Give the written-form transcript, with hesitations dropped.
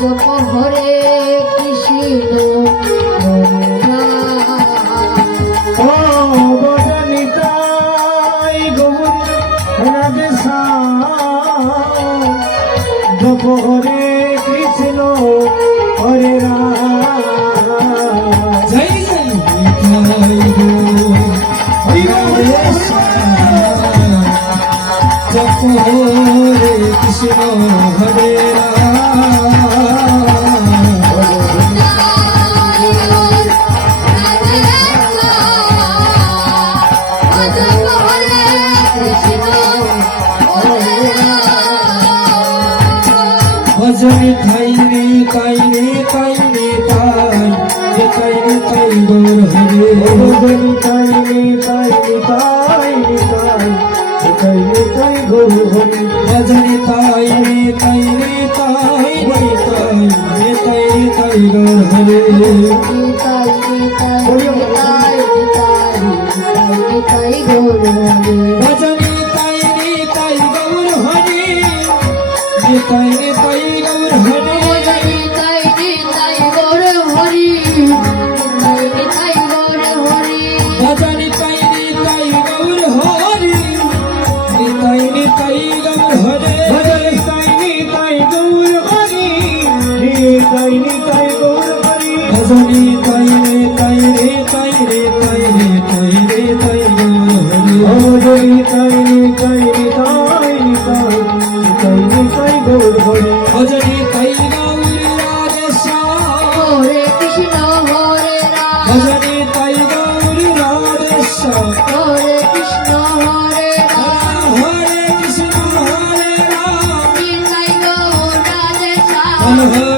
জপ হরে কৃষ্ণ ও বদনিতাই গৌর রাধে জপ হরে কৃষ্ণ হরে রাম জয় জয় নিতাই গৌর জপ হরে কৃষ্ণ হরে ভজনে ঠাই রে তাই রে তাই রে তাই রে তাই রে তাই গৌর হরে ভজনি তাই রে তাই রে তাই রে তাই তাই রে তাই গৌর হরি ভজনে তাই রে তাই রে তাই রে তাই রে তাই রে তাই গৌর হরে ভজনে তাই রে তাই গৌর হরে রে তাই রে তাই গৌর হরে ভজনে তাই রে তাই গৌর হরে রে তাই রে তাই গৌর হরে ভজনি তাই রে তাই গৌর হরি রে তাই রে তাই গৌর হরি ভজনে তাই রে তাই রে তাই রে তাই রে তাই রে তাই গৌর হরে ভজনি তাই রে তাই রে তাই রে তাই তাই রে তাই গৌর হরি ভজনে তাই গৌর রাধে শ্যাম কৃষ্ণ হরে রাম ভজনে তাই গৌর রাধে শ্যাম হরে কৃষ্ণ হরে রাম হরে কৃষ্ণ হরে রাম নিতাই গৌর রাধে শ্যাম হরে